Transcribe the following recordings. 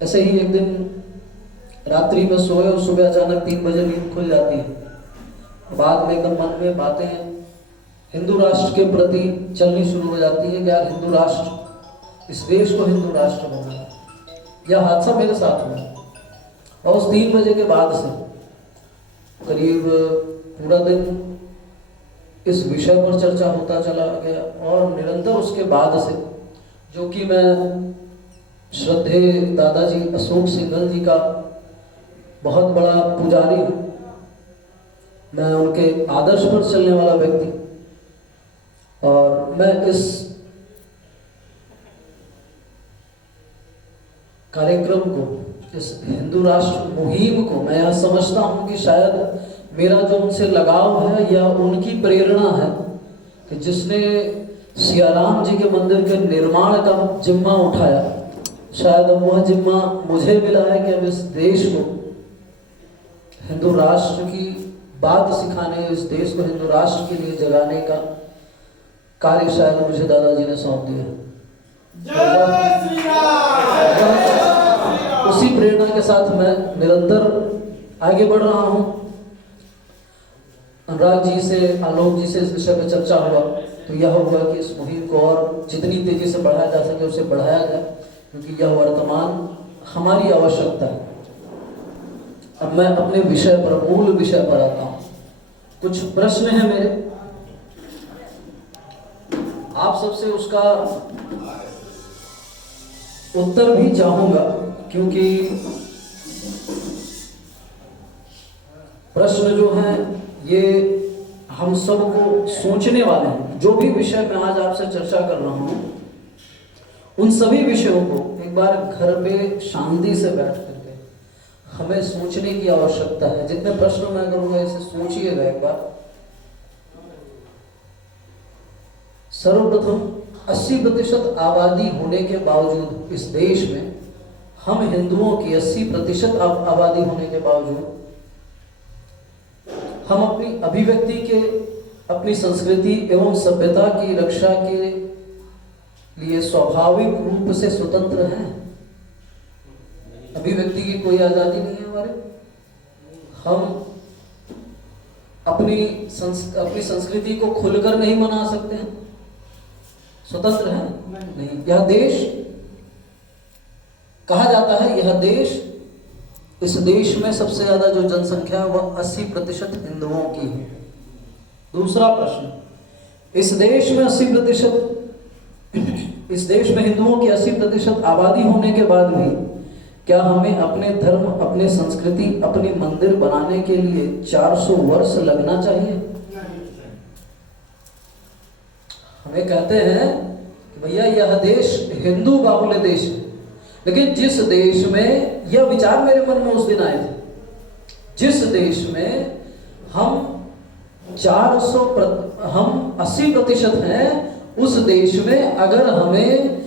ऐसे ही एक दिन रात्रि में सोए और सुबह अचानक 3 बजे नींद खुल जाती है। बाद में एकदम मन में बातें हिंदू राष्ट्र के प्रति चलनी शुरू हो जाती है कि यार हिंदू राष्ट्र, इस देश को हिंदू राष्ट्र बनाना है। यह हादसा मेरे साथ हुआ और उस 3 बजे के बाद से करीब पूरा दिन इस विषय पर चर्चा होता चला गया और निरंतर उसके बाद से, जो कि मैं श्रद्धेय दादाजी अशोक सिंघल जी का बहुत बड़ा पुजारी हूँ, मैं उनके आदर्श पर चलने वाला व्यक्ति, और मैं इस कार्यक्रम को, इस हिंदू राष्ट्र मुहिम को, मैं यह समझता हूँ कि शायद मेरा जो उनसे लगाव है या उनकी प्रेरणा है कि जिसने सियाराम जी के मंदिर के निर्माण का जिम्मा उठाया, शायद अब वह जिम्मा मुझे मिला है कि अब इस देश को हिंदू राष्ट्र की बात सिखाने, इस देश को हिंदू राष्ट्र के लिए जगाने का कार्य शायद मुझे दादाजी ने सौंप दिया। उसी प्रेरणा के साथ मैं निरंतर आगे बढ़ रहा हूँ। अनुराग जी से, आलोक जी से इस विषय पर चर्चा हुआ तो यह हुआ कि इस मुहिम को और जितनी तेजी से बढ़ाया जा सके उसे बढ़ाया जाए, क्योंकि यह वर्तमान हमारी आवश्यकता है। अब मैं अपने विषय पर, मूल विषय पर आता हूँ। कुछ प्रश्न हैं मेरे, आप सबसे उसका उत्तर भी चाहूंगा, क्योंकि प्रश्न जो हैं ये हम सबको सोचने वाले हैं। जो भी विषय मैं आज आपसे चर्चा कर रहा हूं, उन सभी विषयों को एक बार घर पे शांति से बैठ करके हमें सोचने की आवश्यकता है। जितने प्रश्न मैं करूंगा इसे सोचिएगा एक बार। सर्वप्रथम 80% आबादी होने के बावजूद इस देश में, हम हिंदुओं की 80% आबादी होने के बावजूद हम अपनी अभिव्यक्ति के, अपनी संस्कृति एवं सभ्यता की रक्षा के लिए स्वाभाविक रूप से स्वतंत्र हैं। अभिव्यक्ति की कोई आजादी नहीं है हमारे। हम अपनी संस्कृति को खुलकर नहीं मना सकते हैं, स्वतंत्र है नहीं। यह देश, कहा जाता है यह देश, इस देश में सबसे ज्यादा जो जनसंख्या है वह 80% हिंदुओं की है। दूसरा प्रश्न, इस देश में 80%, इस देश में हिंदुओं की 80% आबादी होने के बाद भी क्या हमें अपने धर्म, अपने संस्कृति, अपनी मंदिर बनाने के लिए 400 वर्ष लगना चाहिए? हमें कहते हैं कि भैया यह देश हिंदू बाहुल्य देश है, लेकिन जिस देश में, यह विचार मेरे मन में उस दिन आए थे, जिस देश में हम 80% हैं, उस देश में अगर हमें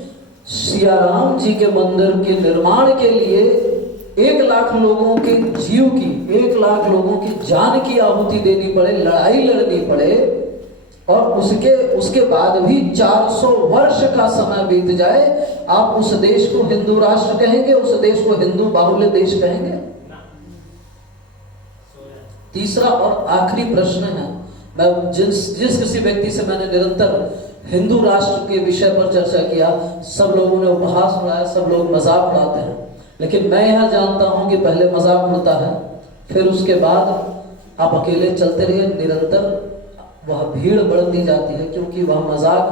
सियाराम जी के मंदिर के निर्माण के लिए 1 लाख लोगों के जीव की, 1 लाख लोगों की जान की आहुति देनी पड़े, लड़ाई लड़नी पड़े, और उसके बाद भी 400 वर्ष का समय बीत जाए, आप उस देश को हिंदू राष्ट्र कहेंगे? उस देश को हिंदू बाहुल्य देश कहेंगे? तीसरा और आखिरी प्रश्न है, मैं जिस किसी व्यक्ति से मैंने निरंतर हिंदू राष्ट्र के विषय पर चर्चा किया, सब लोगों ने उपहास उड़ाया, सब लोग मजाक उड़ाते हैं, लेकिन मैं यह जानता हूं कि पहले मजाक उड़ता है, फिर उसके बाद आप अकेले चलते रहिए, निरंतर वह भीड़ बढ़ती जाती है, क्योंकि वह मजाक,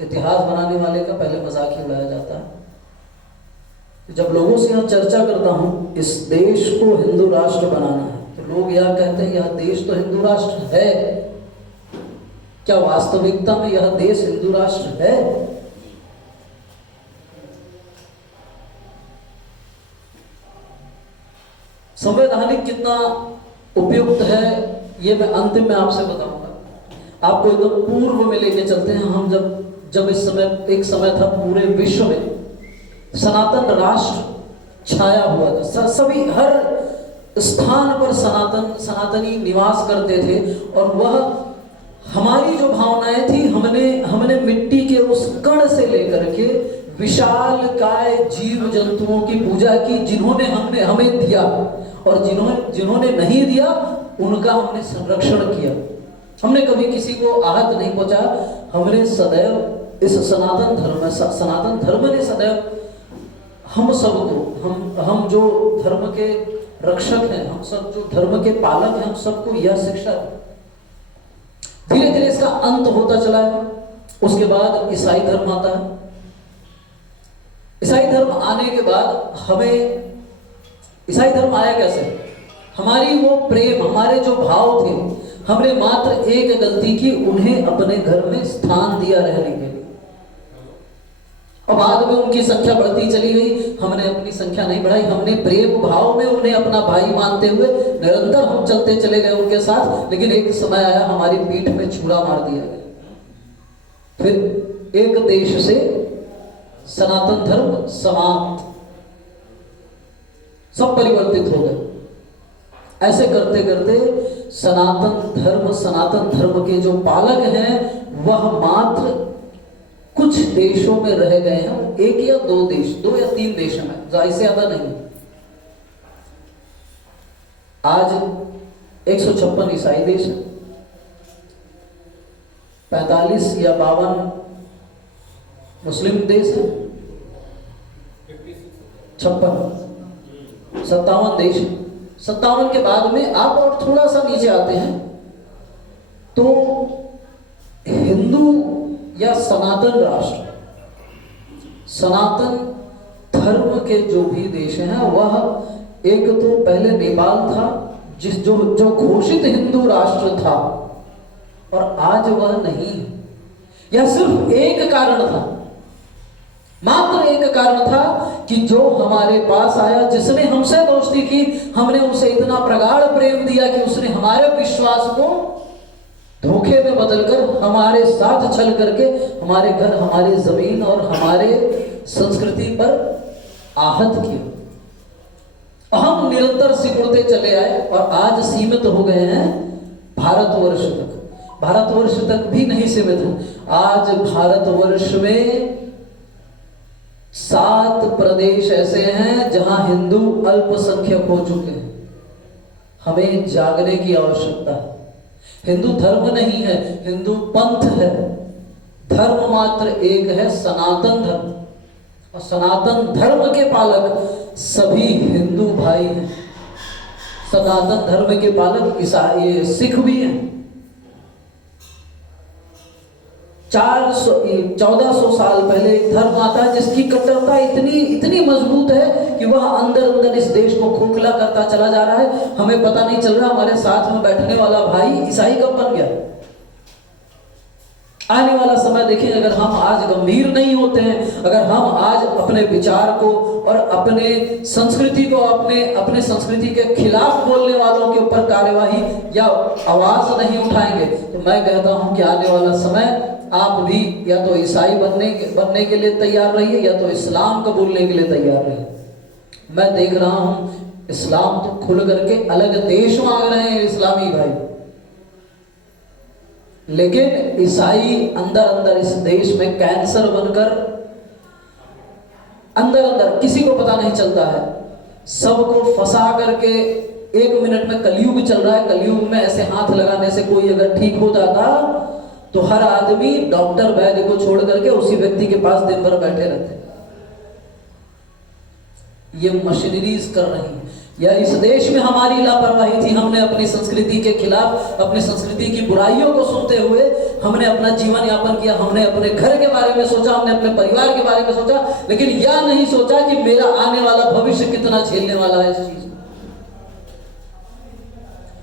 इतिहास बनाने वाले का पहले मजाक ही उड़ाया जाता है। जब लोगों से यह चर्चा करता हूं इस देश को हिंदू राष्ट्र बनाना है, तो लोग यह कहते हैं यह देश तो हिंदू राष्ट्र है। क्या वास्तविकता में यह देश हिंदू राष्ट्र है? संवैधानिक कितना उपयुक्त है ये मैं अंतिम में आपसे बताऊंगा। आपको एकदम पूर्व में लेके चलते हैं। हम जब इस समय, एक समय था पूरे विश्व में सनातन राष्ट्र छाया हुआ था, सभी हर स्थान पर सनातनी निवास करते थे, और वह हमारी जो भावनाएं थी, हमने मिट्टी के उस कण से लेकर के विशाल काय जीव जंतुओं की पूजा की, जिन्होंने हमने हमें दिया, और जिन्होंने नहीं दिया उनका हमने संरक्षण किया। हमने कभी किसी को आहत नहीं पहुंचा। हमने सदैव इस सनातन धर्म ने सदैव हम सबको, हम जो धर्म के रक्षक हैं, हम सब जो धर्म के पालक हैं, हम सबको यह शिक्षा दी। धीरे धीरे इसका अंत होता चला है। उसके बाद ईसाई धर्म आता है। ईसाई धर्म आने के बाद हमें, ईसाई धर्म आया कैसे? हमारी वो प्रेम, हमारे जो भाव थे, हमने मात्र एक गलती की, उन्हें अपने घर में स्थान दिया रहने के लिए। और बाद में उनकी संख्या बढ़ती चली गई, हमने अपनी संख्या नहीं बढ़ाई। हमने प्रेम भाव में उन्हें अपना भाई मानते हुए निरंतर हम चलते चले गए उनके साथ। लेकिन एक समय आया, हमारी पीठ में छुरा मार दिया गया। फिर एक देश से सनातन धर्म समाप्त, सब परिवर्तित हो गए। ऐसे करते करते सनातन धर्म के जो पालक हैं वह मात्र कुछ देशों में रह गए हैं। एक या दो देश, 2 या 3 देश में, इससे ज्यादा नहीं। आज 156 ईसाई देश है, 45 या 52 मुस्लिम देश है, 56, 57 देश। 57 के बाद में आप और थोड़ा सा नीचे आते हैं तो हिंदू या सनातन राष्ट्र, सनातन धर्म के जो भी देश हैं, वह एक तो पहले नेपाल था, जो घोषित हिंदू राष्ट्र था, और आज वह नहीं। यह सिर्फ एक कारण था, मात्र एक कारण था कि जो हमारे पास आया, जिसने हमसे दोस्ती की, हमने उसे इतना प्रगाढ़ प्रेम दिया कि उसने हमारे विश्वास को धोखे में बदलकर, हमारे साथ छल करके हमारे घर, हमारी जमीन और हमारे संस्कृति पर आहत किया। हम निरंतर सिकुड़ते चले आए और आज सीमित हो गए हैं भारतवर्ष तक। भारतवर्ष तक भी नहीं सीमित हो। आज भारतवर्ष में 7 प्रदेश ऐसे हैं जहां हिंदू अल्पसंख्यक हो चुके हैं। हमें जागने की आवश्यकता है। हिंदू धर्म नहीं है, हिंदू पंथ है। धर्म मात्र एक है, सनातन धर्म, और सनातन धर्म के पालक सभी हिंदू भाई हैं। सनातन धर्म के पालक ईसाई, सिख भी हैं। 1400 साल पहले एक धर्म आता है जिसकी कट्टरता इतनी मजबूत है कि वह अंदर इस देश को खोखला करता चला जा रहा है। हमें पता नहीं चल रहा हमारे साथ में बैठने वाला भाई ईसाई कब बन गया। आने वाला समय देखिए, अगर हम आज गंभीर नहीं होते हैं, अगर हम आज अपने विचार को और अपने संस्कृति को, अपने संस्कृति के खिलाफ बोलने वालों के ऊपर कार्यवाही या आवाज नहीं उठाएंगे, तो मैं कहता हूं कि आने वाला समय आप भी या तो ईसाई बनने के लिए तैयार रहिए, या तो इस्लाम को बोलने के लिए तैयार रहिए। मैं देख रहा हूं इस्लाम तो खुल करके अलग देश मांग रहे हैं इस्लामी भाई, लेकिन ईसाई अंदर इस देश में कैंसर बनकर अंदर किसी को पता नहीं चलता है, सबको फंसा करके 1 मिनट में कलयुग चल रहा है। कलयुग में ऐसे हाथ लगाने से कोई अगर ठीक हो जाता तो हर आदमी डॉक्टर वैद्य को छोड़ करके उसी व्यक्ति के पास दिन भर बैठे रहते। ये मशीनरीज कर रही है, या इस देश में हमारी लापरवाही थी। हमने अपनी संस्कृति के खिलाफ, अपनी संस्कृति की बुराइयों को सुनते हुए हमने अपना जीवन यापन किया। हमने अपने घर के बारे में सोचा, हमने अपने परिवार के बारे में सोचा, लेकिन यह नहीं सोचा कि मेरा आने वाला भविष्य कितना झेलने वाला है इस चीज।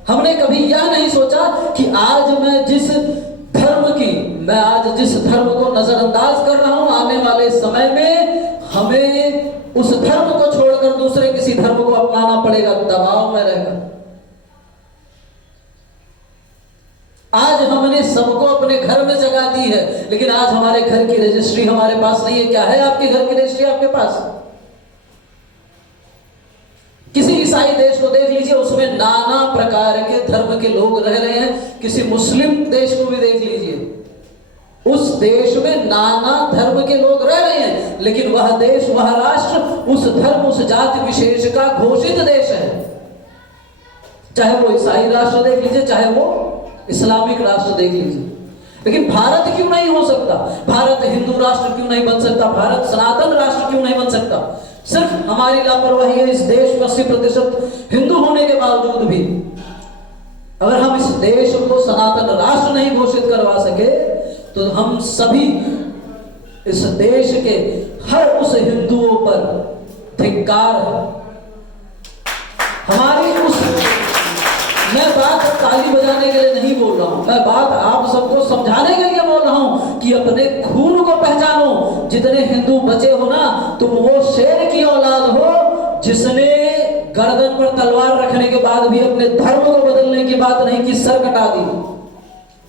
हमने कभी यह नहीं सोचा कि आज मैं जिस धर्म को नजरअंदाज कर रहा हूं, आने वाले समय में हमें उस धर्म को छोड़कर दूसरे किसी धर्म को अपनाना पड़ेगा, दबाव में रहेगा। आज हमने सबको अपने घर में जगह दी है, लेकिन आज हमारे घर की रजिस्ट्री हमारे पास नहीं है। क्या है आपके घर की रजिस्ट्री आपके पास? किसी ईसाई देश को देख लीजिए, उसमें नाना प्रकार के धर्म के लोग रह रहे हैं। किसी मुस्लिम देश को भी देख लीजिए, उस देश में नाना धर्म के लोग रह रहे हैं, लेकिन वह देश, वह राष्ट्र उस धर्म, उस जाति विशेष का घोषित देश है। चाहे वो ईसाई राष्ट्र देख लीजिए, चाहे वो इस्लामिक राष्ट्र देख लीजिए। लेकिन भारत क्यों नहीं हो सकता? भारत हिंदू राष्ट्र क्यों नहीं बन सकता? भारत सनातन राष्ट्र क्यों नहीं बन सकता? सिर्फ हमारी लापरवाही है। इस देश में 80% हिंदू होने के बावजूद भी अगर हम इस देश को सनातन राष्ट्र नहीं घोषित करवा सके तो हम सभी इस देश के हर उस हिंदुओं पर धिक्कार है। हमारी उस, मैं बात ताली बजाने के लिए नहीं बोल रहा हूं, मैं बात आप सबको समझाने के लिए बोल रहा हूं कि अपने खून को पहचानो। जितने हिंदू बचे हो ना, तुम वो शेर की औलाद हो जिसने गर्दन पर तलवार रखने के बाद भी अपने धर्म को बदलने की बात नहीं की, सर कटा दी।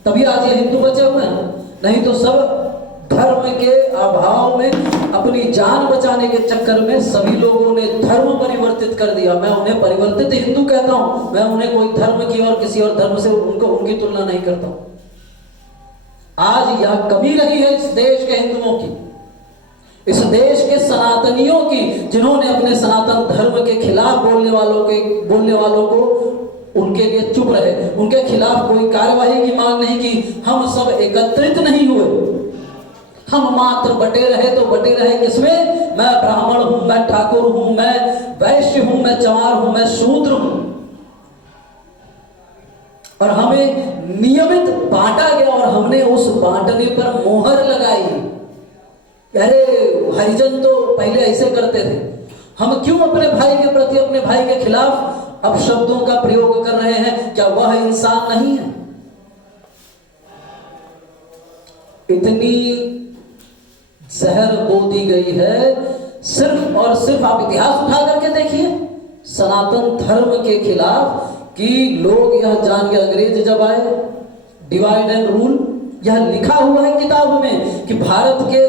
तभी आज ये हिंदू बचे हुए हैं, नहीं तो सब धर्म के अभाव में, अपनी जान बचाने के चक्कर में सभी लोगों ने धर्म परिवर्तित कर दिया। मैं उन्हें परिवर्तित हिंदू कहता हूं, मैं उन्हें कोई धर्म की और किसी और धर्म से उनकी तुलना नहीं करता हूं। आज यह कमी रही है इस देश के हिंदुओं की, इस देश के सनातनियों की, जिन्होंने अपने सनातन धर्म के खिलाफ बोलने वालों को उनके लिए चुप रहे, उनके खिलाफ कोई कार्यवाही की मांग नहीं की। हम सब एकत्रित नहीं हुए, हम मात्र बटे रहे। तो बटे रहे किसमें? मैं ब्राह्मण हूं, मैं ठाकुर हूं, मैं वैश्य हूं, मैं चमार हूं, मैं शूद्र हूं। और हमें नियमित बांटा गया और हमने उस बांटने पर मोहर लगाई। अरे हरिजन तो पहले ऐसे करते थे, हम क्यों अपने भाई के प्रति, अपने भाई के खिलाफ अब शब्दों का प्रयोग कर रहे हैं? क्या वह इंसान नहीं है? इतनी जहर बो दी गई है। सिर्फ और सिर्फ आप इतिहास उठा करके देखिए सनातन धर्म के खिलाफ, कि लोग यह जान के, अंग्रेज जब आए, डिवाइड एंड रूल, यह लिखा हुआ है किताब में कि भारत के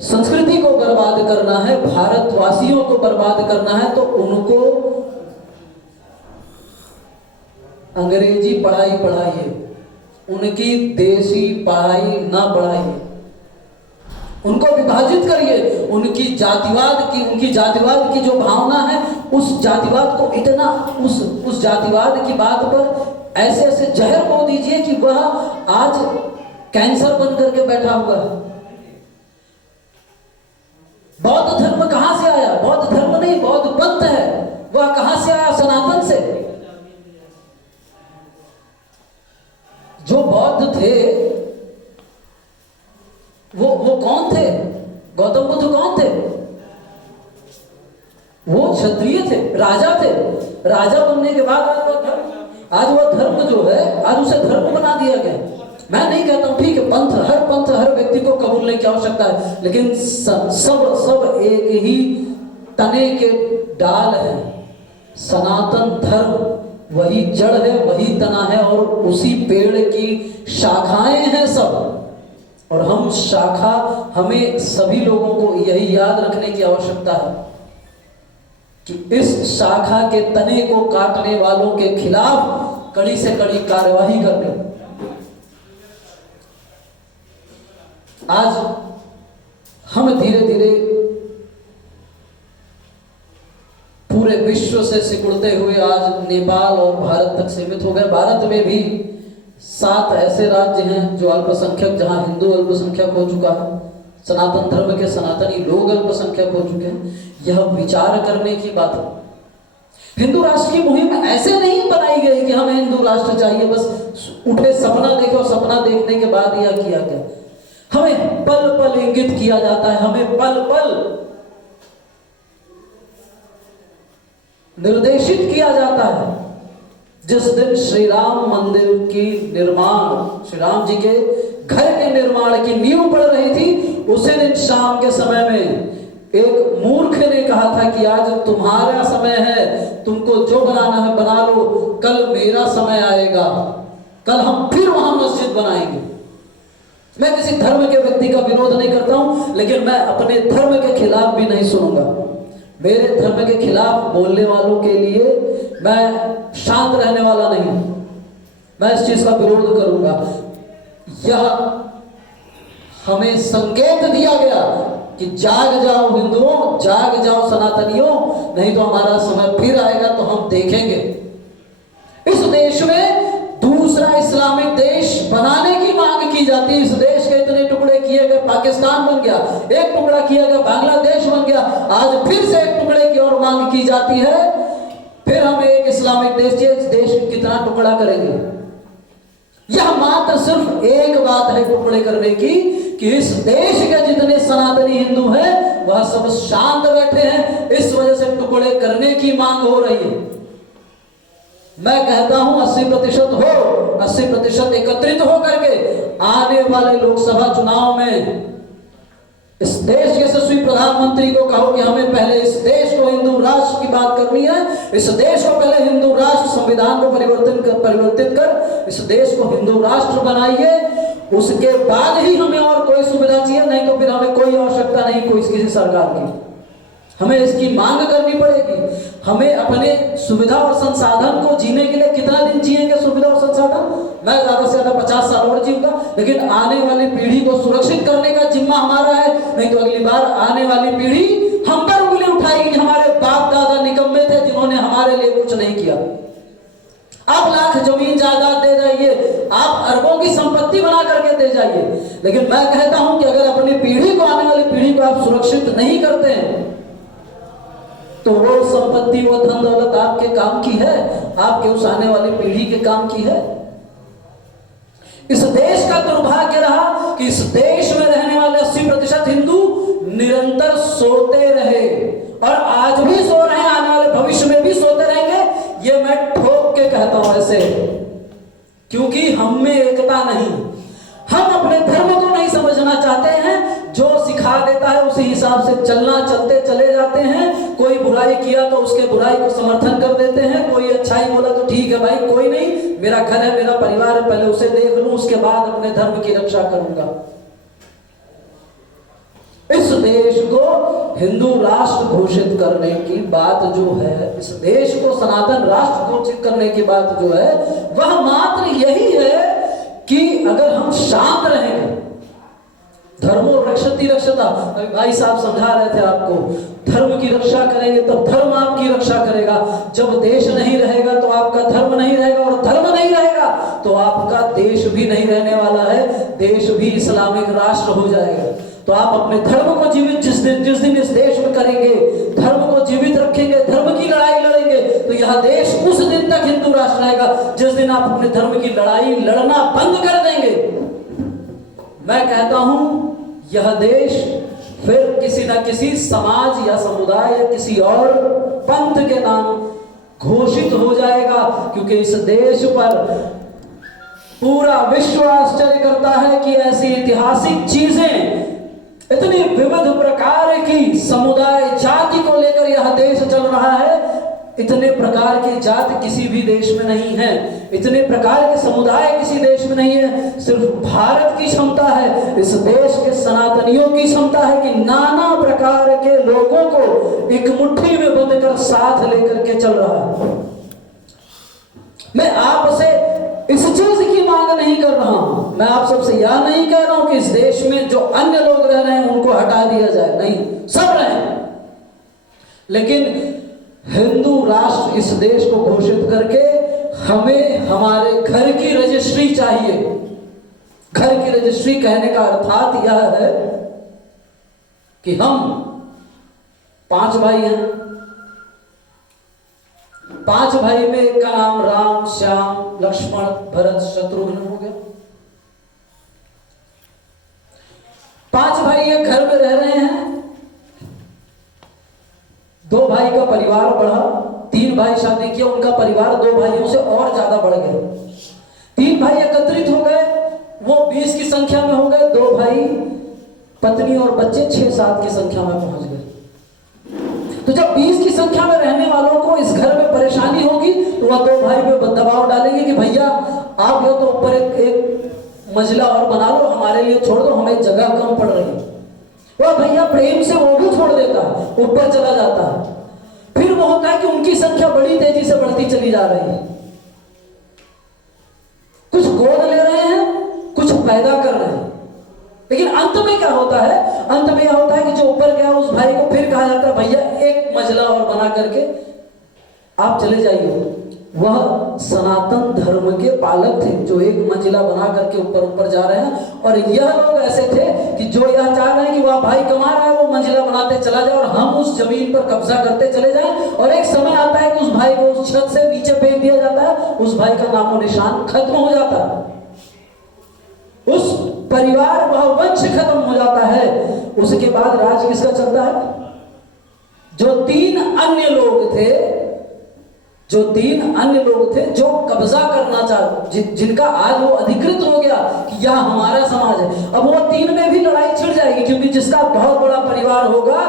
संस्कृति को बर्बाद करना है, भारतवासियों को बर्बाद करना है, तो उनको अंग्रेजी पढ़ाई पढ़ाइए, उनकी देसी पढ़ाई ना पढ़ाइए, उनको विभाजित करिए। उनकी जातिवाद की जो भावना है, उस जातिवाद को इतना, उस जातिवाद की बात पर ऐसे ऐसे जहर बो दीजिए कि वह आज कैंसर बन करके बैठा हुआ है। बौद्ध धर्म कहां से आया? बौद्ध धर्म नहीं, बौद्ध पंथ है। वह कहां से आया? सनातन से। जो बौद्ध थे वो कौन थे? गौतम बुद्ध कौन थे? वो क्षत्रिय थे, राजा थे। राजा बनने के बाद आज वो धर्म जो है, आज उसे धर्म बना दिया गया। मैं नहीं कहता हूं ठीक है, पंथ हर व्यक्ति को कबूलने की आवश्यकता है, लेकिन सब एक ही तने के डाल है। सनातन धर्म वही जड़ है, वही तना है, और उसी पेड़ की शाखाएं हैं सब। और हम शाखा, हमें सभी लोगों को यही याद रखने की आवश्यकता है कि इस शाखा के तने को काटने वालों के खिलाफ कड़ी से कड़ी कार्यवाही करनी। आज हम धीरे धीरे पूरे विश्व से सिकुड़ते हुए आज नेपाल और भारत तक सीमित हो गए। भारत में भी 7 ऐसे राज्य हैं जो अल्पसंख्यक, जहां हिंदू अल्पसंख्यक हो चुका है, सनातन धर्म के सनातनी लोग अल्पसंख्यक हो चुके हैं। यह विचार करने की बात है। हिंदू राष्ट्र की मुहिम ऐसे नहीं बनाई गई कि हमें हिंदू राष्ट्र चाहिए, बस उठे सपना देखे और सपना देखने के बाद यह किया गया। हमें पल पल इंगित किया जाता है, हमें पल पल निर्देशित किया जाता है। जिस दिन श्री राम मंदिर की निर्माण, श्री राम जी के घर के निर्माण की नींव पड़ रही थी, उसी दिन शाम के समय में एक मूर्ख ने कहा था कि आज तुम्हारा समय है, तुमको जो बनाना है बना लो, कल मेरा समय आएगा, कल हम फिर वहां मस्जिद बनाएंगे। मैं किसी धर्म के व्यक्ति का विरोध नहीं करता हूं, लेकिन मैं अपने धर्म के खिलाफ भी नहीं सुनूंगा। मेरे धर्म के खिलाफ बोलने वालों के लिए मैं शांत रहने वाला नहीं हूं, मैं इस चीज का विरोध करूंगा। यह हमें संकेत दिया गया कि जाग जाओ हिंदुओं, जाग जाओ सनातनियों, नहीं तो हमारा समय फिर आएगा तो हम देखेंगे। इस देश में दूसरा इस्लामिक देश बनाने की मांग की जाती है। इस देश के इतने टुकड़े किए गए, पाकिस्तान बन गया, एक टुकड़ा किया गया, बांग्लादेश बन गया, आज फिर से एक टुकड़े की और मांग की जाती है। फिर हमें एक इस्लामिक देश चाहिए। इस देश कितना टुकड़ा करेंगे? यह मात्र सिर्फ एक बात है टुकड़े करने की, कि इस देश के जितने सनातनी हिंदू हैं वह सब शांत बैठे हैं, इस वजह से टुकड़े करने की मांग हो रही है। मैं कहता हूं 80% हो, 80% एकत्रित होकर के आने वाले लोकसभा चुनाव में इस देश के यशस्वी प्रधानमंत्री को कहो कि हमें पहले इस देश को हिंदू राष्ट्र की बात करनी है, इस देश को पहले हिंदू राष्ट्र, संविधान को परिवर्तित कर इस देश को हिंदू राष्ट्र बनाइए, उसके बाद ही हमें और कोई सुविधा चाहिए, नहीं तो फिर हमें कोई आवश्यकता नहीं कोई किसी सरकार की। हमें इसकी मांग करनी पड़ेगी। हमें अपने सुविधा और संसाधन को जीने के लिए कितना दिन जिएंगे सुविधा और संसाधन? मैं ज्यादा से ज्यादा 50 साल और जीऊंगा, लेकिन आने वाली पीढ़ी को सुरक्षित करने का जिम्मा हमारा है, नहीं तो अगली बार आने वाली पीढ़ी हम पर उंगली उठाएगी कि हमारे बाप दादा निकम्मे थे जिन्होंने हमारे लिए कुछ नहीं किया। आप लाख जमीन जायदाद दे जाइए, आप अरबों की संपत्ति बना करके दे जाइए, लेकिन मैं कहता हूं कि अगर अपनी पीढ़ी को, आने वाली पीढ़ी को आप सुरक्षित नहीं करते हैं तो वो संपत्ति, वो धन दौलत आपके काम की है? आपके उस आने वाली पीढ़ी के काम की है? इस देश का दुर्भाग्य रहा कि इस देश में रहने वाले 80% हिंदू निरंतर सोते रहे, और आज भी सो रहे हैं, आने वाले भविष्य में भी सोते रहेंगे। ये मैं ठोक के कहता हूं ऐसे, क्योंकि हम में एकता नहीं, हम अपने धर्म को नहीं समझना चाहते हैं। जो सिखा देता है उसी हिसाब से चलना, चलते चले जाते हैं। कोई बुराई किया तो उसके बुराई को समर्थन कर देते हैं, कोई अच्छाई बोला तो ठीक है भाई कोई नहीं, मेरा घर है, मेरा परिवार है, पहले उसे देख लूं, उसके बाद अपने धर्म की रक्षा करूंगा। इस देश को हिंदू राष्ट्र घोषित करने की बात जो है, इस देश को सनातन राष्ट्र घोषित करने की बात जो है, वह मात्र यही है कि अगर हम शांत रहेंगे, धर्मो रक्षति रक्षता, भाई साहब समझा रहे थे आपको, धर्म की रक्षा करेंगे तब धर्म आपकी रक्षा करेगा। जब देश नहीं रहेगा तो आपका धर्म नहीं रहेगा, और धर्म नहीं रहेगा तो आपका देश भी नहीं रहने वाला है, देश भी इस्लामिक राष्ट्र हो जाएगा। तो आप अपने धर्म को जीवित जिस दिन इस देश में करेंगे, धर्म को जीवित रखेंगे, धर्म की लड़ाई लड़ेंगे, तो यह देश उस दिन तक हिंदू राष्ट्र रहेगा। जिस दिन आप अपने धर्म की लड़ाई लड़ना बंद कर देंगे, मैं कहता हूं यह देश फिर किसी न किसी समाज या समुदाय या किसी और पंथ के नाम घोषित हो जाएगा, क्योंकि इस देश पर पूरा विश्व आश्चर्य करता है कि ऐसी ऐतिहासिक चीजें, इतनी विविध प्रकार की समुदाय जाति को लेकर यह देश चल रहा है। इतने प्रकार की जाति किसी भी देश में नहीं है, इतने प्रकार के समुदाय किसी देश में नहीं है। सिर्फ भारत की क्षमता है, इस देश के सनातनियों की क्षमता है कि नाना प्रकार के लोगों को एक मुट्ठी में बंद कर साथ लेकर के चल रहा है। मैं आपसे इस चीज की मांग नहीं कर रहा हूं, मैं आप सबसे यह नहीं कह रहा हूं कि इस देश में जो अन्य लोग रह रहे हैं उनको हटा दिया जाए, नहीं, सब रहें, लेकिन हिंदू राष्ट्र इस देश को घोषित करके हमें हमारे घर की रजिस्ट्री चाहिए। घर की रजिस्ट्री कहने का अर्थात यह है कि हम 5 भाई हैं, 5 भाई में एक का नाम राम, श्याम, लक्ष्मण, भरत, शत्रुघ्न हो गया। 5 भाई एक घर में रह रहे हैं, 2 भाई का परिवार बढ़ा, 3 भाई शादी किया, उनका परिवार 2 भाइयों से और ज्यादा बढ़ गया। 3 भाई एकत्रित हो गए, वो 20 की संख्या में हो गए, 2 भाई, पत्नी और बच्चे 6-7 की संख्या में पहुंच गए। तो जब 20 की संख्या में रहने वालों को इस घर में परेशानी होगी तो वह 2 भाई पे दबाव डालेंगे कि भैया आप हो तो ऊपर एक मंजिला और बना लो, हमारे लिए छोड़ दो, हमें जगह कम पड़ रही है। वह भैया प्रेम से वो भी छोड़ देता है, ऊपर चला जाता है। फिर वो होता है कि उनकी संख्या बड़ी तेजी से बढ़ती चली जा रही है, कुछ गोद ले रहे हैं, कुछ पैदा कर रहे हैं। लेकिन अंत में क्या होता है, अंत में यह होता है कि जो ऊपर गया उस भाई को फिर कहा जाता है भैया एक मंजिला और बना करके आप चले जाइए। वह सनातन धर्म के पालक थे जो एक मंजिला बना करके ऊपर ऊपर जा रहे हैं, और यह लोग ऐसे थे कि जो यह चाह रहे हैं कि वह भाई कमा रहा है वो मंजिला बनाते चला जाए और हम उस जमीन पर कब्जा करते चले जाएं, और एक समय आता है कि उस भाई को उस छत से नीचे फेंक दिया जाता है, उस भाई का नामो निशान खत्म हो जाता है, उस परिवार वह वंश खत्म हो जाता है। उसके बाद राज किसका चलता है? जो तीन अन्य लोग थे, जो तीन अन्य लोग थे जो कब्जा करना चाहते, जिनका आज वो अधिकृत हो गया कि यह हमारा समाज है। अब वो तीन में भी लड़ाई छिड़ जाएगी, क्योंकि जिसका बहुत बड़ा परिवार होगा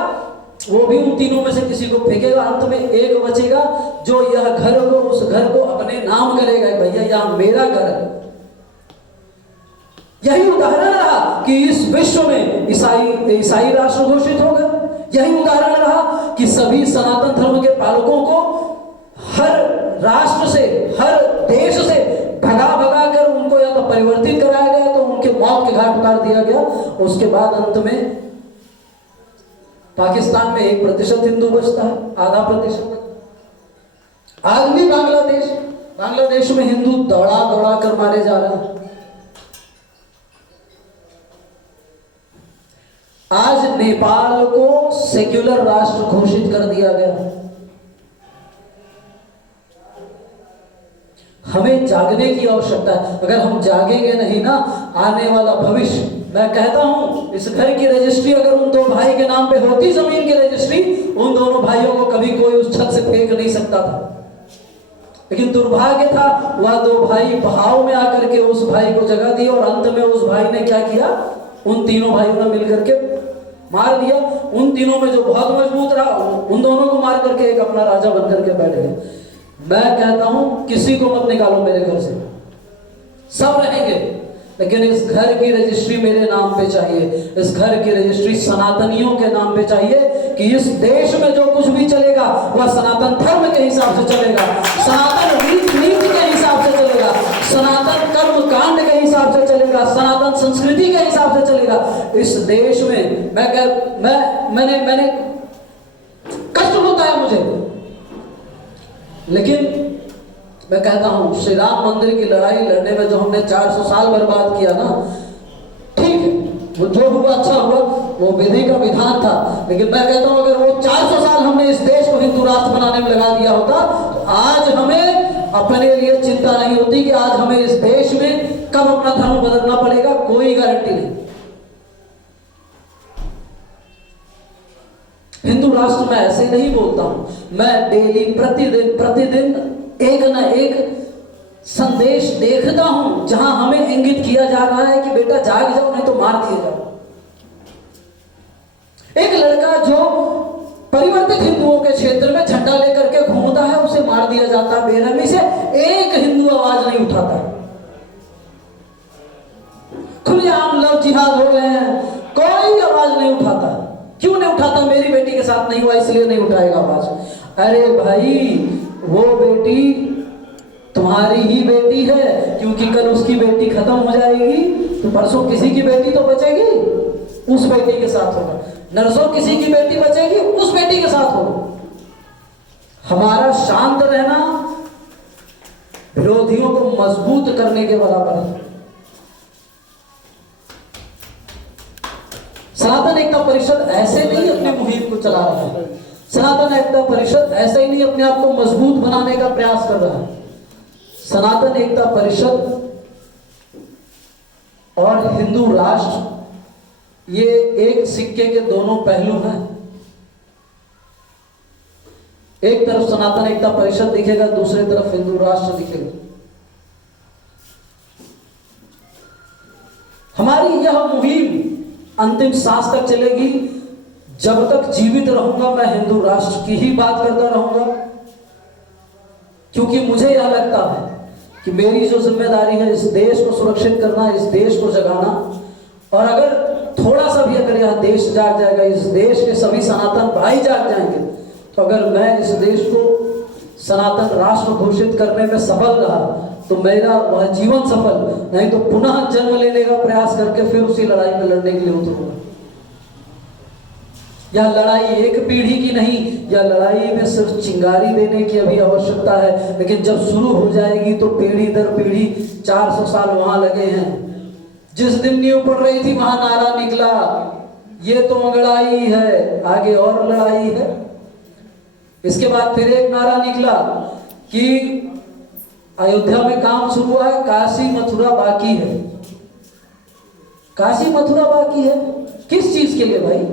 वो भी उन तीनों में से किसी को फेंकेगा। अंत में एक बचेगा जो यह घर को, उस घर को अपने नाम करेगा, भैया यह मेरा घर है। यही उदाहरण रहा कि इस विश्व में ईसाई राष्ट्र घोषित हो गए। यही उदाहरण रहा कि सभी सनातन धर्म के पालकों को हर राष्ट्र से, हर देश से भगा भगा कर उनको या तो परिवर्तित कराया गया, तो उनके मौत के घाट उतार दिया गया। उसके बाद अंत में पाकिस्तान में 1% हिंदू बचता है, आधा प्रतिशत। आज भी बांग्लादेश में हिंदू दौड़ा दौड़ा कर मारे जा रहे हैं। आज नेपाल को सेक्युलर राष्ट्र घोषित कर दिया गया। हमें जागने की आवश्यकता है। अगर हम जागेंगे नहीं ना, आने वाला भविष्य, मैं कहता हूं इस घर की रजिस्ट्री अगर उन दो भाई के नाम पे होती, जमीन की रजिस्ट्री, उन दोनों भाइयों को कभी कोई उस छत से फेंक नहीं सकता था। लेकिन दुर्भाग्य था, वह दो भाई बहाव में आकर के उस भाई को जगह दी, और अंत में उस भाई ने क्या किया, उन तीनों भाइयों ने मिलकर के मार दिया। उन तीनों में जो बहुत मजबूत रहा उन दोनों को मार करके एक अपना राजा बनकर के बैठ गए। मैं कहता हूं किसी को मत निकालो मेरे घर से, सब रहेंगे, लेकिन इस घर की रजिस्ट्री मेरे नाम पे चाहिए। इस घर की रजिस्ट्री सनातनियों के नाम पे चाहिए कि इस देश में जो कुछ भी चलेगा वह सनातन धर्म के हिसाब से चलेगा, सनातन रीति के हिसाब से चलेगा, सनातन कर्म कांड के हिसाब से चलेगा, सनातन संस्कृति के हिसाब से चलेगा। इस देश में मैंने कष्ट होता है मुझे, लेकिन मैं कहता हूं श्री राम मंदिर की लड़ाई लड़ने में जो हमने 400 साल बर्बाद किया ना, ठीक है, वो जो हुआ अच्छा हुआ, वो विधि का विधान था। लेकिन मैं कहता हूं अगर वो 400 साल हमने इस देश को हिंदू राष्ट्र बनाने में लगा दिया होता, तो आज हमें अपने लिए चिंता नहीं होती कि आज हमें इस देश में कब अपना धर्म बदलना पड़ेगा, कोई गारंटी नहीं। हिंदू राष्ट्र मैं ऐसे नहीं बोलता हूं, मैं डेली प्रतिदिन एक ना एक संदेश देखता हूं जहां हमें इंगित किया जा रहा है कि बेटा जाग जाओ नहीं तो मार दिए जाओ। एक लड़का जो परिवर्तित हिंदुओं के क्षेत्र में झंडा लेकर के घूमता है उसे मार दिया जाता है बेरहमी से, एक हिंदू आवाज नहीं उठाता। खुलेआम लव जिहाद हो रहे हैं, कोई आवाज नहीं उठाता। क्यों नहीं उठाता? मेरी बेटी के साथ नहीं हुआ इसलिए नहीं उठाएगा आवाज। अरे भाई, वो बेटी तुम्हारी ही बेटी है, क्योंकि कल उसकी बेटी खत्म हो जाएगी तो परसों किसी की बेटी तो बचेगी, उस बेटी के साथ होगा। नरसों किसी की बेटी बचेगी, उस बेटी के साथ होगा। हमारा शांत रहना विरोधियों को मजबूत करने के बराबर है। सनातन एकता परिषद ऐसे नहीं अपने मुहिम को चला रहा है। सनातन एकता परिषद ऐसे ही नहीं अपने आप को मजबूत बनाने का प्रयास कर रहा है। सनातन एकता परिषद और हिंदू राष्ट्र ये एक सिक्के के दोनों पहलू हैं। एक तरफ सनातन एकता परिषद दिखेगा, दूसरी तरफ हिंदू राष्ट्र दिखेगा। हमारी यह मुहिम अंतिम सांस तक चलेगी। जब तक जीवित रहूंगा मैं हिंदू राष्ट्र की ही बात करता रहूंगा, क्योंकि मुझे यह लगता है कि मेरी जो जिम्मेदारी है इस देश को सुरक्षित करना, इस देश को जगाना। और अगर थोड़ा सा भी अगर यह देश जाग जाएगा, इस देश के सभी सनातन भाई जाग जाएंगे, तो अगर मैं इस देश को सनातन राष्ट्र घोषित करने में सफल रहा तो मेरा वह जीवन सफल, नहीं तो पुनः जन्म लेने का प्रयास करके फिर उसी लड़ाई में लड़ने के लिए उतरूंगा। यह लड़ाई एक पीढ़ी की नहीं, यह लड़ाई में सिर्फ चिंगारी देने की अभी आवश्यकता है, लेकिन जब शुरू हो जाएगी तो पीढ़ी दर पीढ़ी 400 साल वहां लगे हैं। जिस दिन नींव पड़ रही थी वहां नारा निकला, ये तो अंगड़ाई है, आगे और लड़ाई है। इसके बाद फिर एक नारा निकला कि अयोध्या में काम शुरू हुआ है, काशी मथुरा बाकी है। काशी मथुरा बाकी है किस चीज के लिए भाई?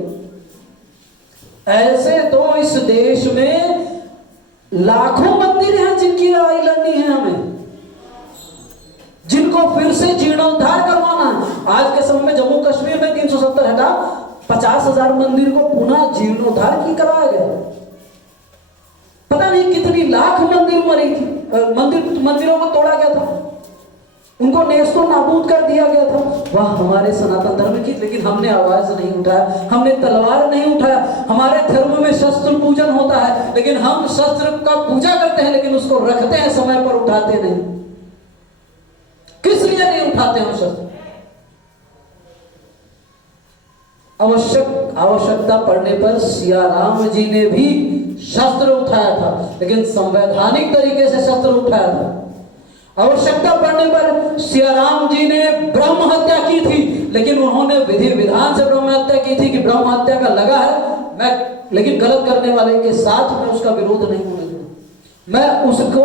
ऐसे तो इस देश में लाखों मंदिर हैं जिनकी लड़ाई लड़नी है हमें, जिनको फिर से जीर्णोद्धार करवाना है। आज के समय में जम्मू कश्मीर में 370 हटा 50,000 मंदिर को पुनः जीर्णोद्धार की कराया गया। पता नहीं कितनी लाख मंदिर मरी थी, मंदिरों को तोड़ा गया था, उनको नेस्तो नाबूद कर दिया गया था। वह हमारे सनातन धर्म की, लेकिन हमने आवाज नहीं उठाया, हमने तलवार नहीं उठाया। हमारे धर्म में शस्त्र पूजन होता है, लेकिन हम शस्त्र का पूजा करते हैं, लेकिन उसको रखते हैं, समय पर उठाते नहीं। किस लिए नहीं उठाते हम शस्त्र? आवश्यकता पड़ने पर सिया राम जी ने भी शस्त्र उठाया था, लेकिन संवैधानिक तरीके से शस्त्र उठाया था। आवश्यकता पड़ने पर सिया राम जी ने ब्रह्म हत्या की थी, लेकिन उन्होंने विधि विधान से ब्रह्म हत्या की थी कि ब्रह्म हत्या का लगा है मैं, लेकिन गलत करने वाले के साथ मैं उसका विरोध नहीं होने दूंगा। मैं उसको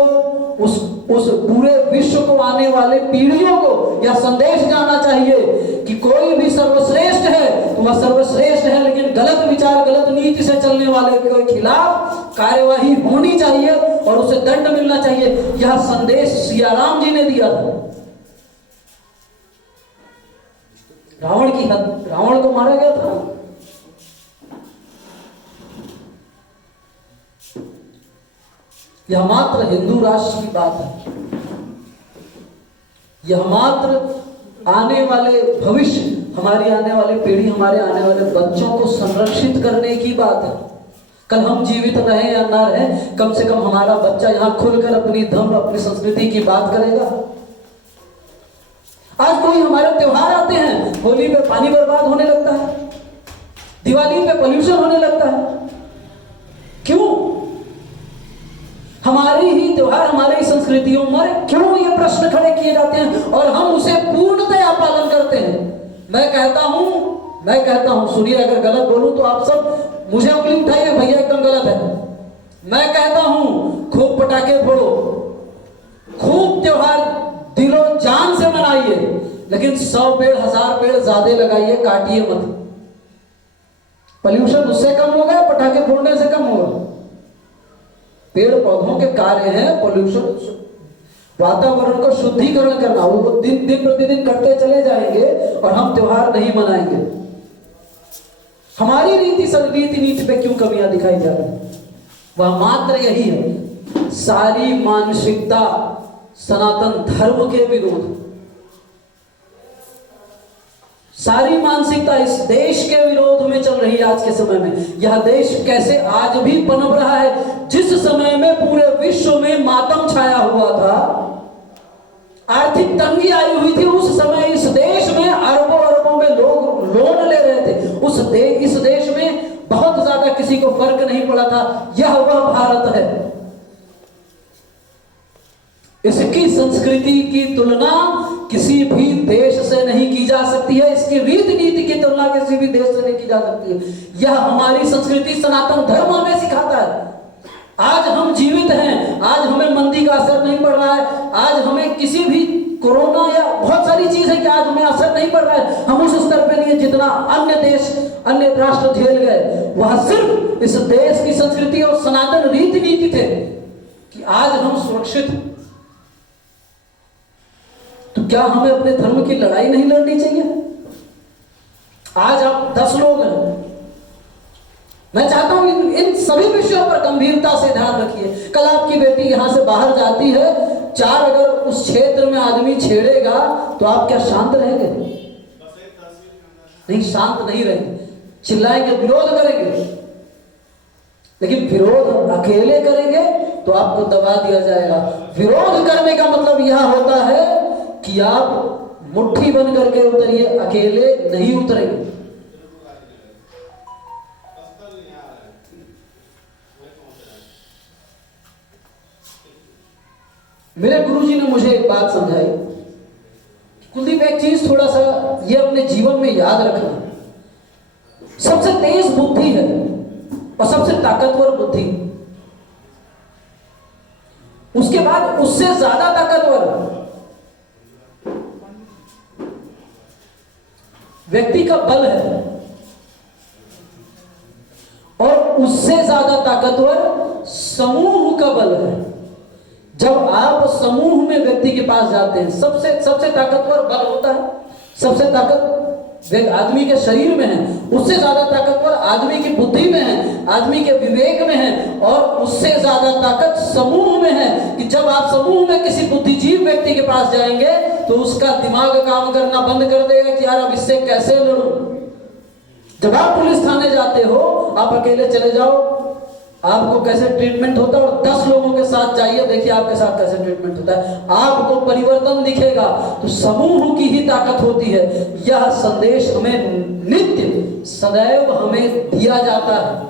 उस पूरे विश्व को, आने वाले पीढ़ियों को यह संदेश जाना चाहिए कि कोई भी सर्वश्रेष्ठ है तो वह सर्वश्रेष्ठ है, लेकिन गलत विचार, गलत नीति से चलने वाले के खिलाफ कार्यवाही होनी चाहिए और उसे दंड मिलना चाहिए। यह संदेश सिया राम जी ने दिया था। रावण को मारा गया था। यह मात्र हिंदू राष्ट्र की बात है, यह मात्र आने वाले भविष्य, हमारी आने वाली पीढ़ी, हमारे आने वाले बच्चों को संरक्षित करने की बात है। कल हम जीवित रहे या ना रहे, कम से कम हमारा बच्चा यहाँ खुलकर अपनी धर्म, अपनी संस्कृति की बात करेगा। आज कोई हमारे त्योहार आते हैं, होली पे पानी बर्बाद होने लगता है, दिवाली पे पोल्यूशन होने लगता है। क्यों? हमारी ही त्योहार, हमारी संस्कृतियों में क्यों ये प्रश्न खड़े किए जाते हैं और हम उसे पूर्णतया पालन करते हैं? मैं कहता हूं, सुनिए, अगर गलत बोलूं तो आप सब मुझे उंगली उठाइए, भैया एकदम गलत है। मैं कहता हूं खूब पटाखे फोड़ो, खूब त्योहार दिलो जान से मनाइए, लेकिन 100 पेड़ 1000 पेड़ ज्यादा लगाइए, काटिए मत। पोल्यूशन उससे कम होगा, पटाखे फोड़ने से कम होगा। पेड़ पौधों के कार्य हैं पोल्यूशन, वातावरण को शुद्धिकरण करना। वो दिन प्रतिदिन करते चले जाएंगे और हम त्योहार नहीं मनाएंगे। हमारी नीति पे क्यों कमियां दिखाई जा रही? वह मात्र यही है, सारी मानसिकता सनातन धर्म के विरोध, सारी मानसिकता इस देश के विरोध में चल रही है। आज के समय में यह देश कैसे आज भी पनप रहा है? जिस समय में पूरे विश्व में मातम छाया हुआ था, आर्थिक तंगी आई हुई थी, उस समय इस देश में अरबों में लोग लोन ले रहे थे। इस देश में बहुत ज्यादा किसी को फर्क नहीं पड़ा था। यह वह भारत है। इसकी संस्कृति की तुलना किसी भी देश से नहीं की जा सकती है, इसकी रीति नीति की तुलना किसी भी देश से नहीं की जा सकती है। यह हमारी संस्कृति, सनातन धर्म हमें सिखाता है। आज हम जीवित हैं, आज हमें मंदी का असर नहीं पड़ रहा है, आज हमें किसी भी कोरोना या बहुत सारी चीज है कि आज हमें असर नहीं पड़ रहा है। हम उस स्तर पे नहीं है जितना अन्य देश, अन्य राष्ट्र झेल गए। वह सिर्फ इस देश की संस्कृति और सनातन रीति नीति थे कि आज हम सुरक्षित। तो क्या हमें अपने धर्म की लड़ाई नहीं लड़नी चाहिए? आज आप 10 लोग हैं, मैं चाहता हूं इन सभी विषयों पर गंभीरता से ध्यान रखिए। कल आपकी बेटी यहां से बाहर जाती है, 4 अगर उस क्षेत्र में आदमी छेड़ेगा तो आप क्या शांत रहेंगे? नहीं, शांत नहीं रहेंगे, चिल्लाएंगे, विरोध करेंगे। लेकिन विरोध अकेले करेंगे तो आपको दबा दिया जाएगा। विरोध करने का मतलब यह होता है कि आप मुट्ठी बन करके उतरिए, अकेले नहीं उतरेंगे। मेरे गुरुजी ने मुझे एक बात समझाई, कुलदीप एक चीज थोड़ा सा ये अपने जीवन में याद रखना, सबसे तेज बुद्धि है और सबसे ताकतवर बुद्धि, उसके बाद उससे ज्यादा ताकतवर व्यक्ति का बल है और उससे ज्यादा ताकतवर समूह का बल है। जब आप समूह में व्यक्ति के पास जाते हैं, सबसे ताकतवर बल होता है, सबसे ताकत आदमी के शरीर में है, उससे ज्यादा ताकतवर आदमी की बुद्धि में है, आदमी के विवेक में है, और उससे ज्यादा ताकत समूह में है कि जब आप समूह में किसी बुद्धिजीवी व्यक्ति के पास जाएंगे तो उसका दिमाग काम करना बंद कर देगा कि यार अब इससे कैसे लड़ूं। जब आप पुलिस थाने जाते हो, आप अकेले चले जाओ, आपको कैसे ट्रीटमेंट होता है, और 10 लोगों के साथ जाइए, देखिए आपके साथ कैसे ट्रीटमेंट होता है, आपको परिवर्तन दिखेगा। तो समूह की ही ताकत होती है। यह संदेश हमें नित्य सदैव हमें दिया जाता है।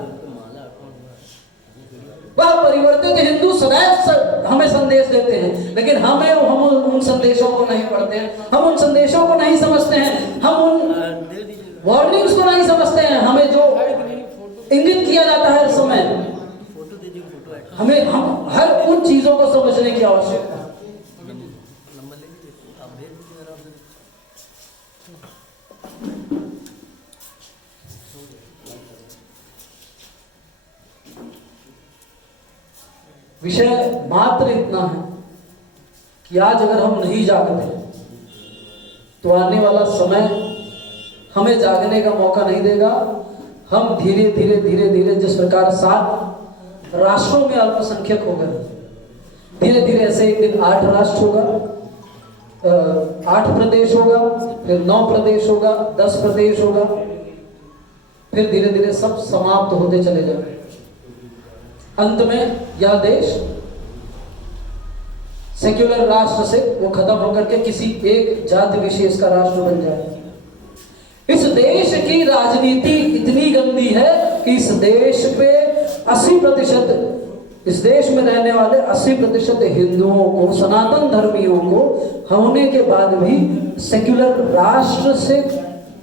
वह परिवर्तित हिंदू सदैव हमें संदेश देते हैं, लेकिन हम उन संदेशों को नहीं पढ़ते हैं, हम उन संदेशों को नहीं समझते हैं, हम उन वार्निंग्स को नहीं समझते हैं। हमें जो इंगित किया जाता है हर समय, हम हर उन चीजों को समझने की आवश्यकता है। विषय मात्र इतना है कि आज अगर हम नहीं जागते तो आने वाला समय हमें जागने का मौका नहीं देगा। हम धीरे धीरे धीरे धीरे जिस प्रकार 7 राष्ट्रों में अल्पसंख्यक हो गए, धीरे धीरे ऐसे एक दिन 8 राष्ट्र होगा, 8 प्रदेश होगा, फिर 9 प्रदेश होगा, 10 प्रदेश होगा, फिर धीरे धीरे सब समाप्त होते चले जाएंगे। अंत में यह देश सेक्युलर राष्ट्र से वो खत्म होकर के किसी एक जाति विशेष का राष्ट्र बन जाए। इस देश की राजनीति इतनी गंदी है कि इस देश पे 80%, इस देश में रहने वाले 80% हिंदुओं को, सनातन धर्मियों को होने के बाद भी सेक्युलर राष्ट्र से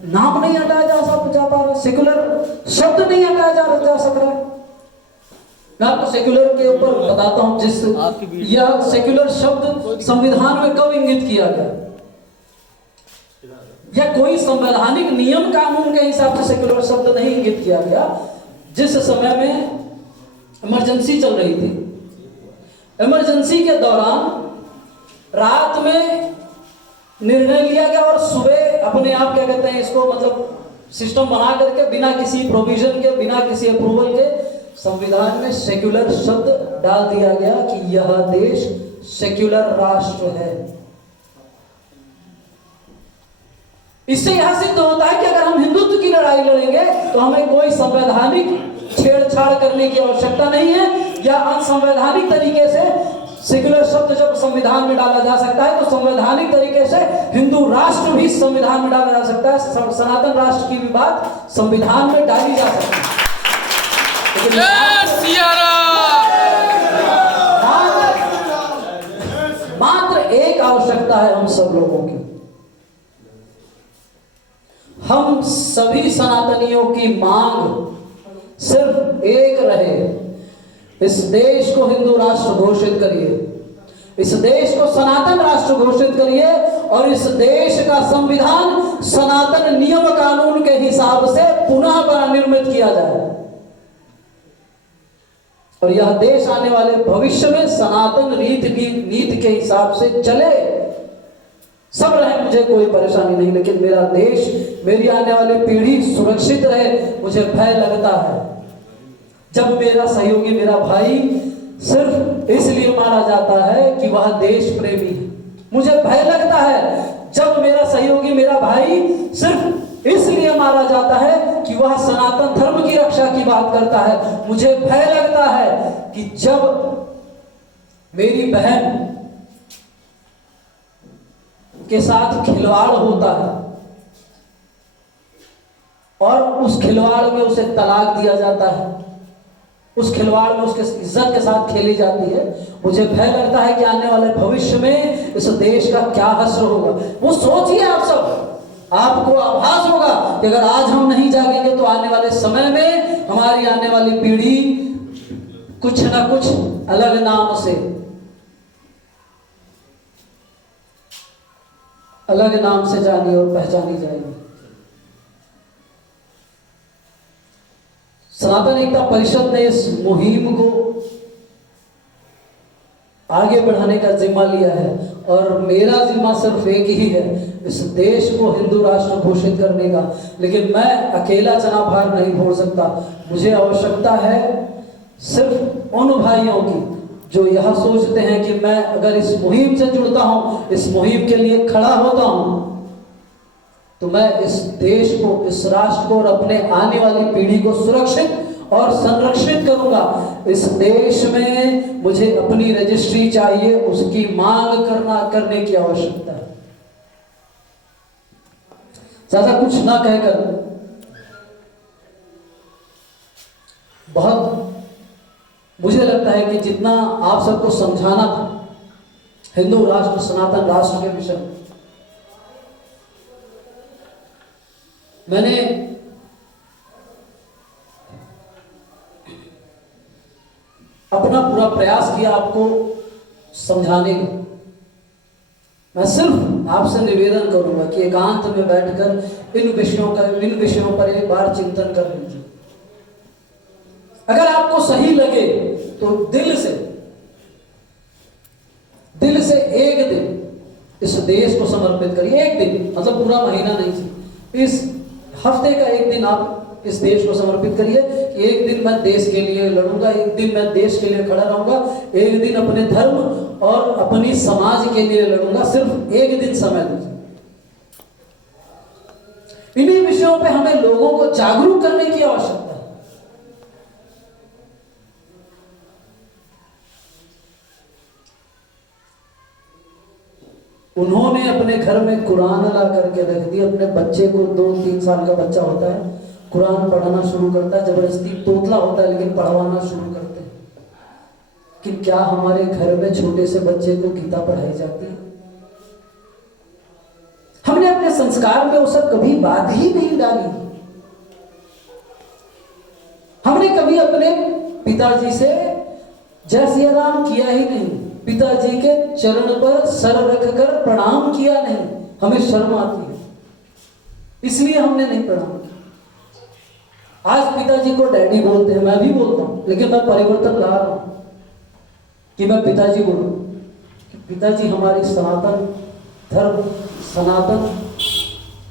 नाम नहीं हटाया जा पा रहा, सेक्युलर शब्द नहीं हटाया जा सक रहा है। मैं आपको सेक्युलर के ऊपर बताता हूं, जिस यह सेक्युलर शब्द संविधान में कब इंगित किया गया, या कोई संवैधानिक नियम कानून के हिसाब से सेक्युलर शब्द नहीं इंगित किया गया। जिस समय में इमरजेंसी चल रही थी, इमरजेंसी के दौरान रात में निर्णय लिया गया और सुबह अपने आप क्या कहते हैं इसको, मतलब सिस्टम बना करके बिना किसी प्रोविजन के, बिना किसी अप्रूवल के संविधान में सेक्युलर शब्द डाल दिया गया कि यह देश सेक्युलर राष्ट्र है। इससे यह सिद्ध होता है कि अगर हम हिंदुत्व की लड़ाई लड़ेंगे तो हमें कोई संवैधानिक छेड़छाड़ करने की आवश्यकता नहीं है, या असंवैधानिक तरीके से सेक्युलर शब्द जब संविधान में डाला जा सकता है तो संवैधानिक तरीके से हिंदू राष्ट्र भी संविधान में डाला जा सकता है। सनातन राष्ट्र की भी बात संविधान में डाली जा सकती है। मात्र एक आवश्यकता है हम सब लोगों की, हम सभी सनातनियों की मांग सिर्फ एक रहे, इस देश को हिंदू राष्ट्र घोषित करिए, इस देश को सनातन राष्ट्र घोषित करिए, और इस देश का संविधान सनातन नियम कानून के हिसाब से पुनः निर्मित किया जाए, और यह देश आने वाले भविष्य में सनातन नीति के हिसाब से चले। सब रहे, मुझे कोई परेशानी नहीं, लेकिन मेरा देश, मेरी आने वाली पीढ़ी सुरक्षित रहे। मुझे भय लगता है जब मेरा सहयोगी, मेरा भाई सिर्फ इसलिए मारा जाता है कि वह देश प्रेमी है। मुझे भय लगता है जब मेरा सहयोगी, मेरा भाई सिर्फ इसलिए मारा जाता है कि वह सनातन धर्म की रक्षा की बात करता है। मुझे भय लगता है कि जब मेरी बहन के साथ खिलवाड़ होता है और उस खिलवाड़ में उसे तलाक दिया जाता है, उस खिलवाड़ में उसके इज्जत के साथ खेली जाती है, मुझे भय लगता है कि आने वाले भविष्य में इस देश का क्या हश्र होगा। वो सोचिए आप सब, आपको आभास होगा कि अगर आज हम नहीं जागेंगे तो आने वाले समय में हमारी आने वाली पीढ़ी कुछ ना कुछ अलग नाम से, अलग नाम से जानी और पहचानी जाएगी। सनातन एकता परिषद ने इस मुहिम को आगे बढ़ाने का जिम्मा लिया है और मेरा जिम्मा सिर्फ एक ही है, इस देश को हिंदू राष्ट्र घोषित करने का। लेकिन मैं अकेला चनाव भार नहीं छोड़ सकता, मुझे आवश्यकता है सिर्फ उन भाइयों की जो यह सोचते हैं कि मैं अगर इस मुहिम से जुड़ता हूं, इस मुहिम के लिए खड़ा होता हूं, तो मैं इस देश को, इस राष्ट्र को और अपने आने वाली पीढ़ी को सुरक्षित और संरक्षित करूंगा। इस देश में मुझे अपनी रजिस्ट्री चाहिए, उसकी मांग करने की आवश्यकता है। ज्यादा कुछ ना कहकर बहुत मुझे लगता है कि जितना आप सबको समझाना था हिंदू राष्ट्र, सनातन राष्ट्र के विषय में, मैंने अपना पूरा प्रयास किया आपको समझाने का। मैं सिर्फ आपसे निवेदन करूंगा कि एकांत में बैठकर इन विषयों पर एक बार चिंतन कर लीजिए। अगर आपको सही लगे तो दिल से एक दिन इस देश को समर्पित करिए। एक दिन मतलब पूरा महीना नहीं, इस हफ्ते का एक दिन आप इस देश को समर्पित करिए कि एक दिन मैं देश के लिए लड़ूंगा, एक दिन मैं देश के लिए खड़ा रहूंगा, एक दिन अपने धर्म और अपनी समाज के लिए लड़ूंगा। सिर्फ एक दिन समय दीजिए। इन्हीं विषयों पे हमें लोगों को जागरूक करने की आवश्यकता है। उन्होंने अपने घर में कुरान ला करके रख दी। अपने बच्चे को 2-3 साल का बच्चा होता है, कुरान पढ़ाना शुरू करता है, जबरदस्ती तोतला होता है लेकिन पढ़वाना शुरू करते हैं। कि क्या हमारे घर में छोटे से बच्चे को गीता पढ़ाई जाती है? हमने अपने संस्कार में वो सब कभी बात ही नहीं डाली। हमने कभी अपने पिताजी से जय सिया राम किया ही नहीं, पिताजी के चरण पर सर रखकर प्रणाम किया नहीं। हमें शर्म आती है, इसलिए हमने नहीं प्रणाम किया। आज पिताजी को डैडी बोलते हैं, मैं भी बोलता हूं, लेकिन मैं परिवर्तन ला रहा हूं कि मैं पिताजी बोलूं कि पिताजी हमारी सनातन धर्म, सनातन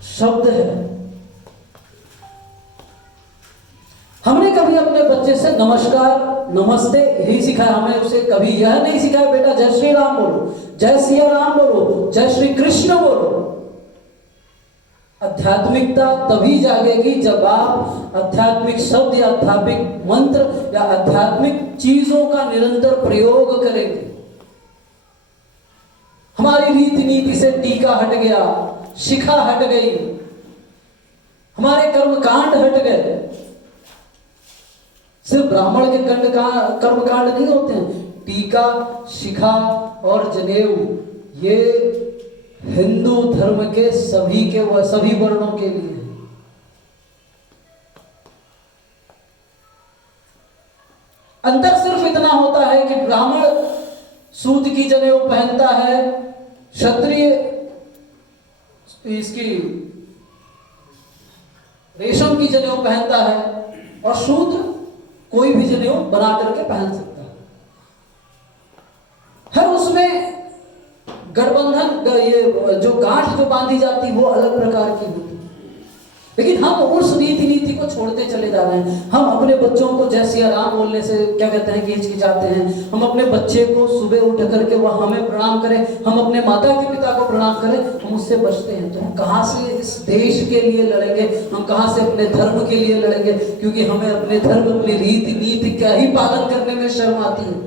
शब्द है। हमने कभी अपने बच्चे से नमस्कार, नमस्ते यही सिखाया। हमें उसे कभी यह नहीं सिखाया बेटा जय श्री राम बोलो, जय सिया राम बोलो, जय श्री कृष्ण बोलो। आध्यात्मिकता तभी जागेगी जब आप आध्यात्मिक शब्द या आध्यात्मिक मंत्र या आध्यात्मिक चीजों का निरंतर प्रयोग करेंगे। हमारी रीति नीति से टीका हट गया, शिखा हट गई, हमारे कर्मकांड हट गए। सिर्फ ब्राह्मण के कर्मकांड नहीं होते हैं, टीका, शिखा और जनेऊ ये हिंदू धर्म के सभी वर्णों के लिए है। अंतर सिर्फ इतना होता है कि ब्राह्मण सूत की जनेऊ पहनता है, क्षत्रिय इसकी रेशम की जनेऊ पहनता है और शूद्र कोई भी जनेऊ बना करके पहन सकता है। हर उसमें गठबंधन, ये जो गांठ जो बांधी जाती वो अलग प्रकार की होती। लेकिन हम उस रीति नीति को छोड़ते चले जा रहे हैं। हम अपने बच्चों को जय सिया राम बोलने से क्या कहते हैं कि हिचकिचाते हैं। हम अपने बच्चे को सुबह उठ करके वह हमें प्रणाम करें, हम अपने माता के पिता को प्रणाम करें, हम उससे बचते हैं। तो हम कहाँ से इस देश के लिए लड़ेंगे, हम कहाँ से अपने धर्म के लिए लड़ेंगे? क्योंकि हमें अपने धर्म, अपनी रीति नीति का ही पालन करने में शर्म आती है।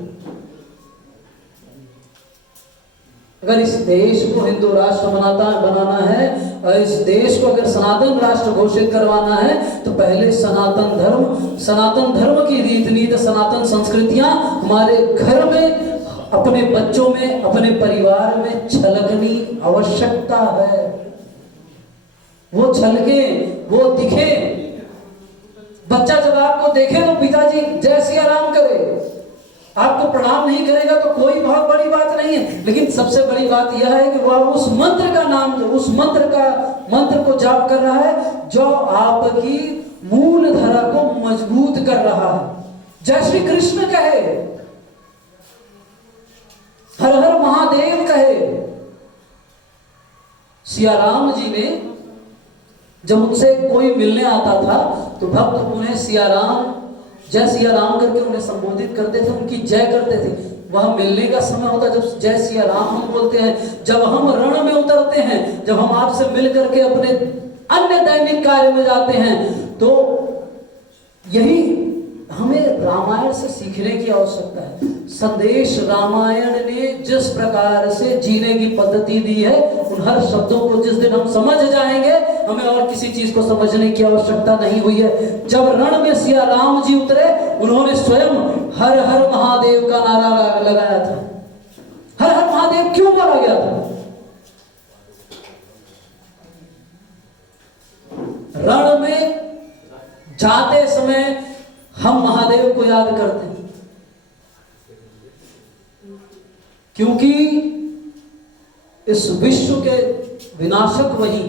अगर इस देश को हिंदू राष्ट्र बनाना है और इस देश को अगर सनातन राष्ट्र घोषित करवाना है तो पहले सनातन धर्म की रीत नीति, सनातन संस्कृतियां हमारे घर में, अपने बच्चों में, अपने परिवार में छलकनी आवश्यकता है। वो छलके, वो दिखे। बच्चा जब आपको देखे तो पिताजी जय सिया राम करे, आपको प्रणाम नहीं करेगा तो कोई बहुत बड़ी बात नहीं है, लेकिन सबसे बड़ी बात यह है कि वह उस मंत्र का नाम, उस मंत्र को जाप कर रहा है जो आपकी मूल धारा को मजबूत कर रहा है। जय श्री कृष्ण कहे, हर हर महादेव कहे। सिया राम जी ने जब उनसे कोई मिलने आता था तो भक्त उन्हें सिया राम, जय सिया राम करके उन्हें संबोधित करते थे, उनकी जय करते थे। वह मिलने का समय होता जब जय सिया राम हम बोलते हैं। जब हम रण में उतरते हैं, जब हम आपसे मिल करके अपने अन्य दैनिक कार्य में जाते हैं, तो यही हमें रामायण से सीखने की आवश्यकता है। संदेश रामायण ने जिस प्रकार से जीने की पद्धति दी है, उन हर शब्दों को जिस दिन हम समझ जाएंगे, हमें और किसी चीज को समझने की आवश्यकता नहीं हुई है। जब रण में सिया राम जी उतरे, उन्होंने स्वयं हर हर महादेव का नारा लगाया था। हर हर महादेव क्यों बोला गया था? रण में जाते समय हम महादेव को याद करते हैं, क्योंकि इस विश्व के विनाशक वही।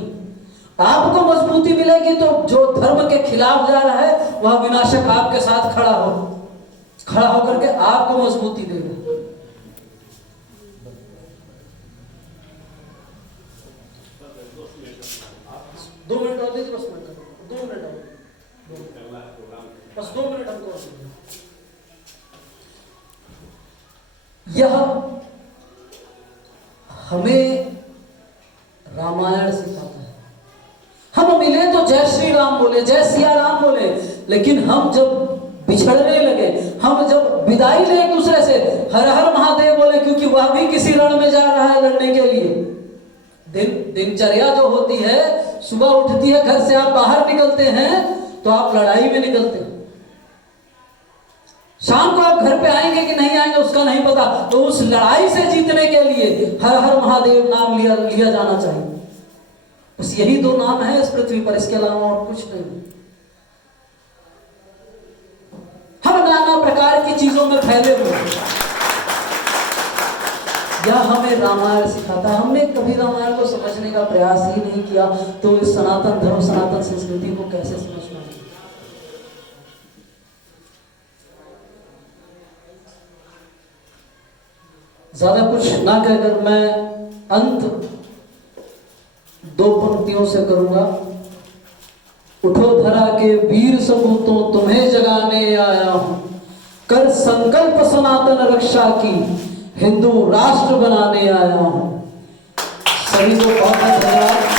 आपको मजबूती मिलेगी तो जो धर्म के खिलाफ जा रहा है वह विनाशक आपके साथ खड़ा होकर के आपको मजबूती देगा। दो मिनट और दीजिए, बस 2 मिनट और, बस 2 मिनट हमको। यह हमें रामायण सिखाता है। हम मिले तो जय श्री राम बोले, जय सिया राम बोले, लेकिन हम जब बिछड़ने लगे, हम जब विदाई ले एक दूसरे से, हर हर महादेव बोले, क्योंकि वह भी किसी रण में जा रहा है लड़ने के लिए। दिनचर्या जो होती है, सुबह उठती है, घर से आप बाहर निकलते हैं तो आप लड़ाई में निकलते हैं। शाम को आप घर पे आएंगे कि नहीं आएंगे उसका नहीं पता, तो उस लड़ाई से जीतने के लिए हर हर महादेव नाम लिया जाना चाहिए। बस यही 2 नाम है इस पृथ्वी पर, इसके अलावा और कुछ नहीं। हम नाना प्रकार की चीजों में फैले हुए, यह हमें रामायण सिखाता है। हमने कभी रामायण को समझने का प्रयास ही नहीं किया, तो इस सनातन धर्म, सनातन संस्कृति को कैसे समझना है? ज्यादा कुछ ना कहकर मैं अंत 2 पंक्तियों से करूंगा। उठो धरा के वीर सपूतों, तुम्हें जगाने आया हूं, कर संकल्प सनातन रक्षा की, हिंदू राष्ट्र बनाने आया हूं। सभी को बहुत धन्यवाद।